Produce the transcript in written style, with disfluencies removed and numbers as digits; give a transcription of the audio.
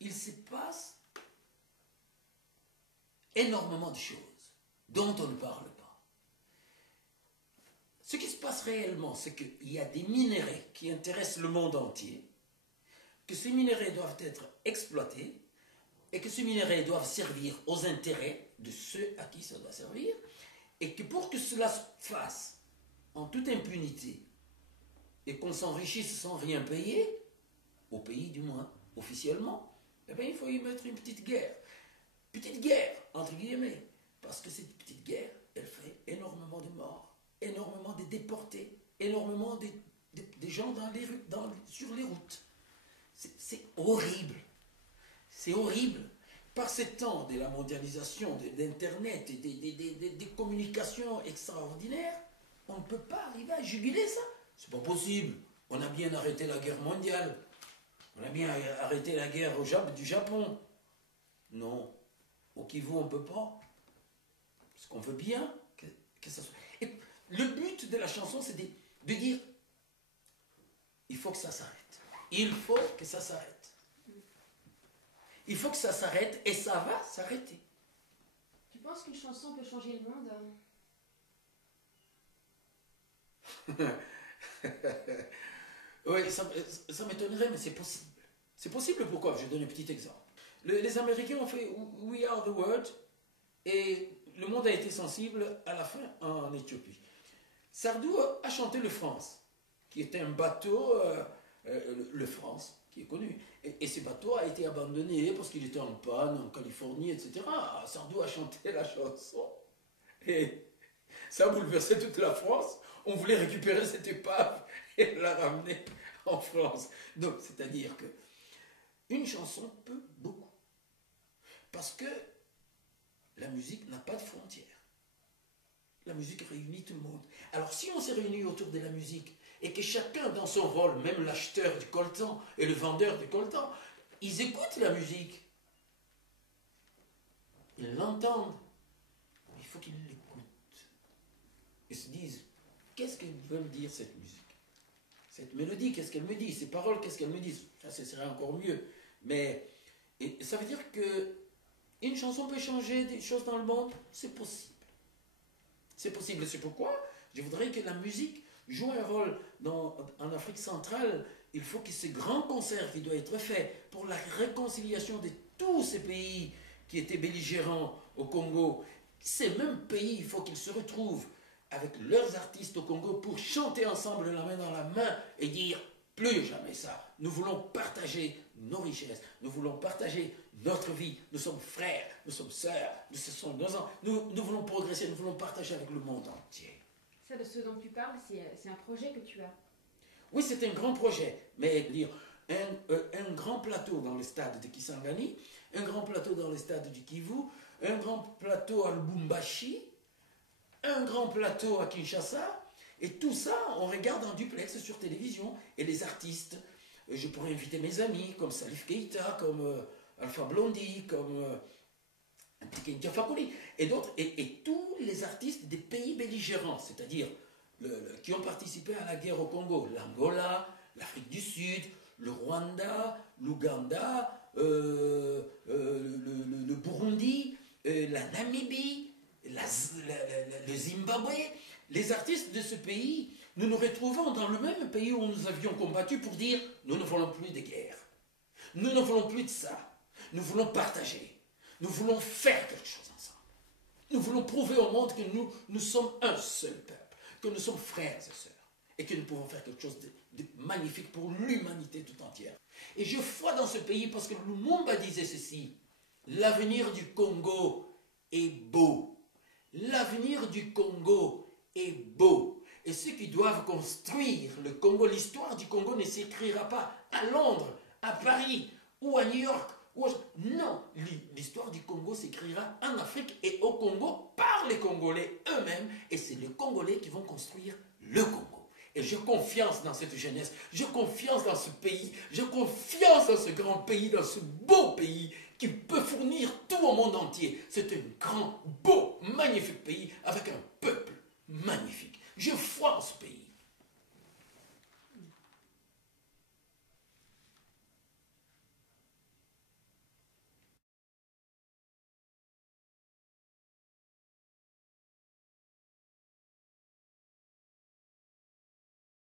il se passe énormément de choses dont on ne parle pas. Ce qui se passe réellement, c'est qu'il y a des minéraux qui intéressent le monde entier, que ces minéraux doivent être exploités et que ces minéraux doivent servir aux intérêts de ceux à qui ça doit servir, et que pour que cela se fasse en toute impunité et qu'on s'enrichisse sans rien payer, au pays du moins, officiellement, eh bien, il faut y mettre une petite guerre. Petite guerre, entre guillemets, parce que cette petite guerre, elle fait énormément de morts, énormément de déportés, énormément de gens sur les routes. C'est horrible. C'est horrible. Par ces temps de la mondialisation, d'Internet et des communications extraordinaires, on ne peut pas arriver à juguler ça. C'est pas possible. On a bien arrêté la guerre mondiale. On a bien arrêté la guerre du Japon. Non. Au Kivu, on ne peut pas. Parce qu'on veut bien que ça soit. Et le but de la chanson, c'est de dire il faut que ça s'arrête. Il faut que ça s'arrête. Il faut que ça s'arrête et ça va s'arrêter. Tu penses qu'une chanson peut changer le monde? Oui, ça m'étonnerait, mais c'est possible. C'est possible, pourquoi? Je vais donner un petit exemple. Les Américains ont fait We Are the World et le monde a été sensible à la fin en Éthiopie. Sardou a chanté le France, qui était un bateau, le France, qui est connu. Et ce bateau a été abandonné parce qu'il était en panne en Californie, etc. Sardou a chanté la chanson et ça a bouleversé toute la France. On voulait récupérer cette épave et la ramener en France. Donc, c'est-à-dire que une chanson peut beaucoup. Parce que la musique n'a pas de frontières. La musique réunit tout le monde. Alors, si on s'est réunis autour de la musique et que chacun dans son rôle, même l'acheteur du coltan et le vendeur du coltan, ils écoutent la musique. Ils l'entendent. Il faut qu'ils l'écoutent. Ils se disent, qu'est-ce qu'elle veut me dire cette musique? Cette mélodie, qu'est-ce qu'elle me dit? Ces paroles, qu'est-ce qu'elles me disent? Ça, ce serait encore mieux. Mais ça veut dire que une chanson peut changer des choses dans le monde? C'est possible. C'est possible. C'est pourquoi je voudrais que la musique joue un rôle en Afrique centrale. Il faut que ce grand concert qui doit être fait pour la réconciliation de tous ces pays qui étaient belligérants au Congo, ces mêmes pays, il faut qu'ils se retrouvent avec leurs artistes au Congo pour chanter ensemble la main dans la main et dire plus jamais ça. Nous voulons partager nos richesses, nous voulons partager notre vie, nous sommes frères, nous sommes sœurs, nous voulons progresser, nous voulons partager avec le monde entier. Ça, de ce dont tu parles, c'est un projet que tu as. Oui, c'est un grand projet, mais dire un grand plateau dans le stade de Kisangani, un grand plateau dans le stade du Kivu, un grand plateau à Lubumbashi, un grand plateau à Kinshasa, et tout ça, on regarde en duplex sur télévision, et les artistes, je pourrais inviter mes amis, comme Salif Keita, comme Alpha Blondy, comme Tikentia Fakoly, et d'autres, et tous les artistes des pays belligérants, c'est-à-dire qui ont participé à la guerre au Congo, l'Angola, l'Afrique du Sud, le Rwanda, l'Ouganda, le Burundi, la Namibie, le Zimbabwe. Les artistes de ce pays, nous nous retrouvons dans le même pays où nous avions combattu pour dire nous ne voulons plus de guerre, nous ne voulons plus de ça, nous voulons partager, nous voulons faire quelque chose ensemble, nous voulons prouver au monde que nous sommes un seul peuple, que nous sommes frères et sœurs et que nous pouvons faire quelque chose de magnifique pour l'humanité tout entière. Et je crois dans ce pays parce que Lumumba disait ceci: l'avenir du Congo est beau, l'avenir du Congo est beau. Et ceux qui doivent construire le Congo, l'histoire du Congo ne s'écrira pas à Londres, à Paris ou à New York. Non, l'histoire du Congo s'écrira en Afrique et au Congo par les Congolais eux-mêmes. Et c'est les Congolais qui vont construire le Congo. Et j'ai confiance dans cette jeunesse, j'ai confiance dans ce pays, j'ai confiance dans ce grand pays, dans ce beau pays qui peut fournir tout au monde entier. C'est un grand, beau, magnifique pays avec un peuple magnifique. Je crois en ce pays.